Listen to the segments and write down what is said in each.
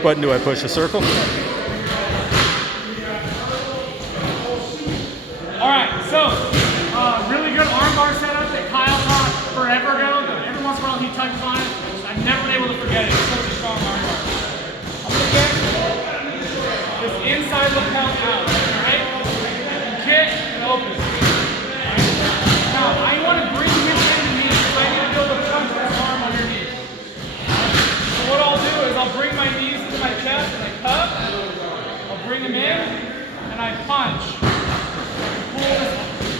Which button do I push? The circle? Alright, so really good armbar setup that Kyle taught forever ago. Every once in a while he touches on it. I've never been able to forget it. It's such a strong armbar. I'm going to get this inside lapel out, right? Kick and open. Right? Now, I want to bring him into me because I need to be able to punch this arm underneath. So what I'll do is I'll bring my knees to my chest and I cup. I'll bring them in and I punch. Pull this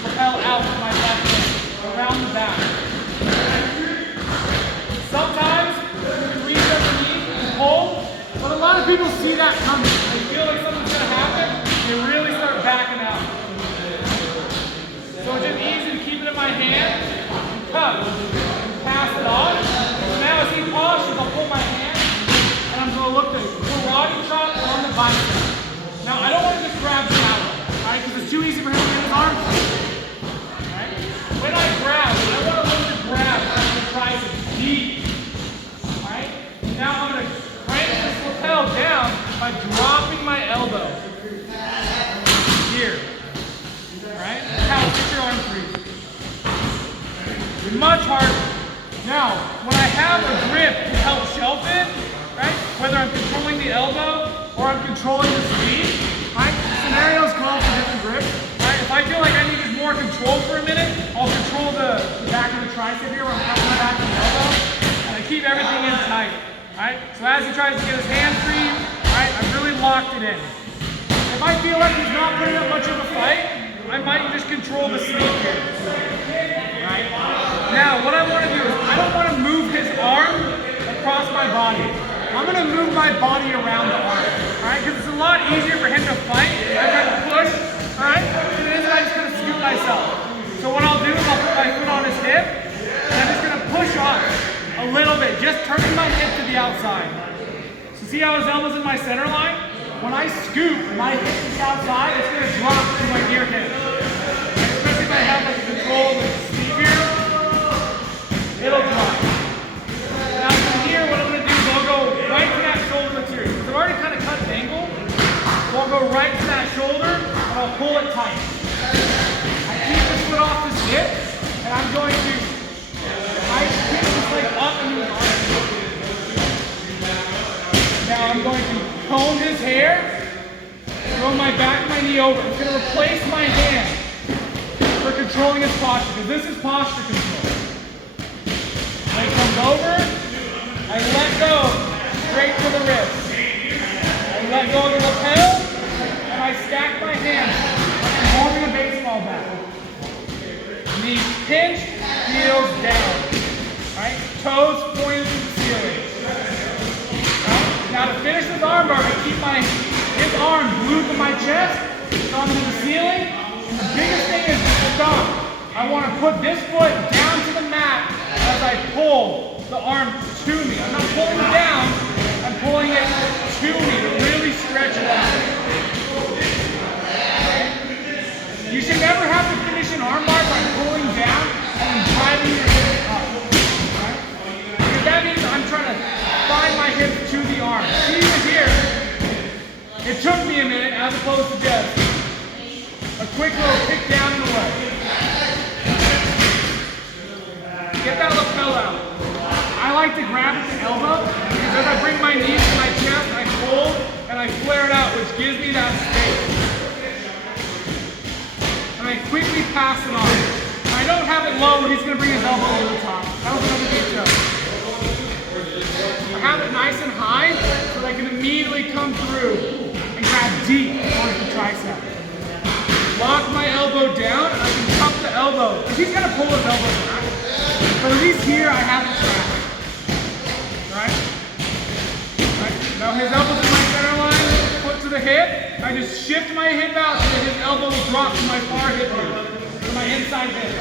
lapel out with my left hand around the back. Sometimes you can reach underneath and pull, but a lot of people see that coming. They feel like something's going to happen, they really start backing out. So it's just easy to keep it in my hand, cut, pass it off. So now as he pauses, I'll pull my hand, and I'm going to look to karate chop on the bicep. Now I don't want to just grab shallow, right? Because it's too easy for him to get his arm through. Right? When I grab, I want to look to grab the tricep deep. Right? Now I'm going to crank this lapel down by dropping my elbow. Here. Alright? Now get your arm free. Much harder. Now, when I have a grip to help shelf it, right? Whether I'm controlling the elbow or I'm controlling the speed, right? Scenarios call for different grips. Right? If I feel like I needed more control for a minute, I'll control the back of the tricep here where I'm cutting my back of the elbow. And I keep everything in tight. Right? So as he tries to get his hand free, right, I've really locked it in. If I feel like he's not putting up much of a fight, I might just control the sleeve here. Right? Now, what I want to do is I don't want to move his arm across my body. I'm going to move my body around the arm. Alright? Because it's a lot easier for him to fight. I try to push. Alright? And it isn't I just going to scoop myself. So what I'll do is I'll put my foot on his hip and I'm just going to push off a little bit, just turning my hip to the outside. So see how his elbow's in my center line? When I scoop, my hip to the outside, it's going to drop to my near hip. Especially if I have like control of the sleeve here, it'll drop. Now from here, what I'm going to do is I'll go right to that shoulder material. I've already kind of cut an angle, so I'll go right to that shoulder and I'll pull it tight. I keep this foot off this hip, and I'm going to kick this leg up into his arm. Now I'm going to comb his hair, throw my back of my knee over. I'm going to replace my hand for controlling his posture, because this is posture control. Leg comes over, I let go, straight to the wrist. I let go of the lapel, and I stack my hands like I'm holding a baseball bat. Knees pinched, heels down. Right? Toes pointed to the ceiling. Right? Now to finish this armbar, I keep his arm glued to my chest, thumb to the ceiling. And the biggest thing is the thumb. I want to put this foot down to the mat as I pull the arm to me. I'm not pulling it down, I'm pulling it to me to really stretch it out. Right? You should never have to finish an armbar by pulling down and driving your hips up. Right? Because that means I'm trying to find my hips to the arm. See even here, it took me a minute as opposed to just a quick little kick down and away. Get that lapel out. I like to grab at the elbow because as I bring my knees to my chest, I pull and I flare it out, which gives me that space. And I quickly pass it on. I don't have it low when he's going to bring his elbow over the top. That was another big joke. I have it nice and high so that I can immediately come through and grab deep towards the tricep. Lock my elbow down and I can cup the elbow. Because he's going to pull his elbow back. But at least here I have it trapped. Right? Right? Now his elbow's in my center line, foot to the hip. I just shift my hip out so that his elbow will drop to my far hip here, to my inside hip.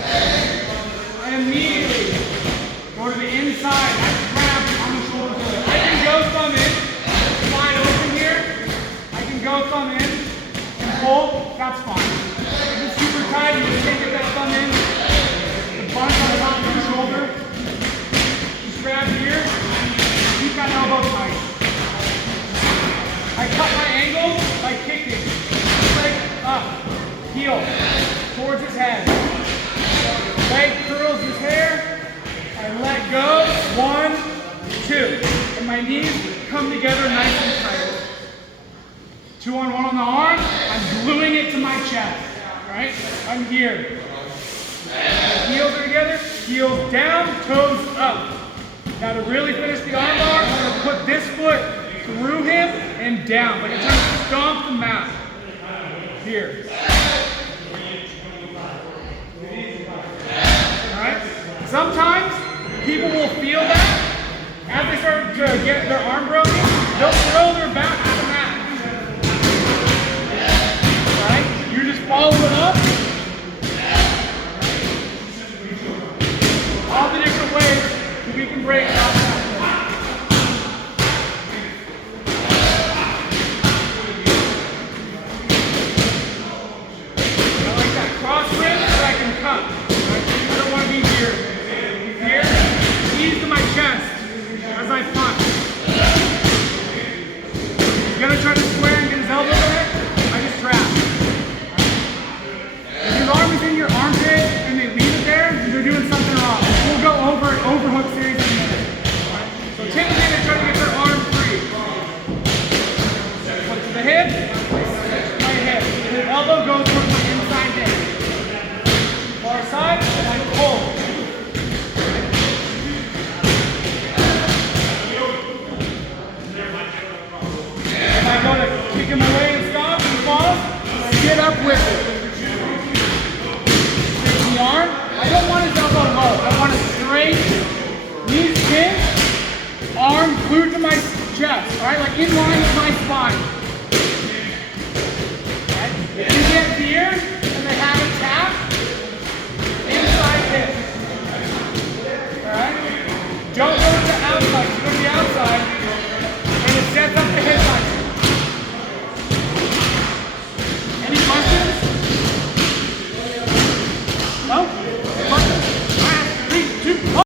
I immediately go to the inside. I grab on the shoulder blade. I can go thumb in, slide open here. I can go thumb in and pull. That's fine. If it's super tight, you just can't get that thumb in. The bunch on the top of your shoulder. Just grab here. Keep that elbow tight. heel towards his head. Leg curls his hair. I let go. 1, 2. And my knees come together nice and tight. 2 on 1 on the arm. I'm gluing it to my chest. Right? I'm here. Heels are together. Heels down. Toes up. Now to really finish the armbar, I'm going to put this foot through him and down. Like I'm trying to stomp the mat. Here. Alright? Sometimes people will feel that. As they start to get their arm broken, they'll throw their back to the mat. Alright? You just follow it up. All the different ways that we can break it up. Try to square and get his elbow there, I just trap. If his arm is in your armpit and they leave it there, they're doing something wrong. We'll go over an overhook series in a minute. So typically they try to get their arm free. Foot to the hip, my hip. And the elbow goes towards my inside hip. Far side, and I pull. I go to kick him away and stop and fall, get up with it. Take the arm. I don't want his elbow low. I want it straight, knees pinned, arm glued to my chest. Alright, like in line with my spine. Alright, if you get here and they have a tap, inside hip. Alright? Don't go to the outside. Go to the outside.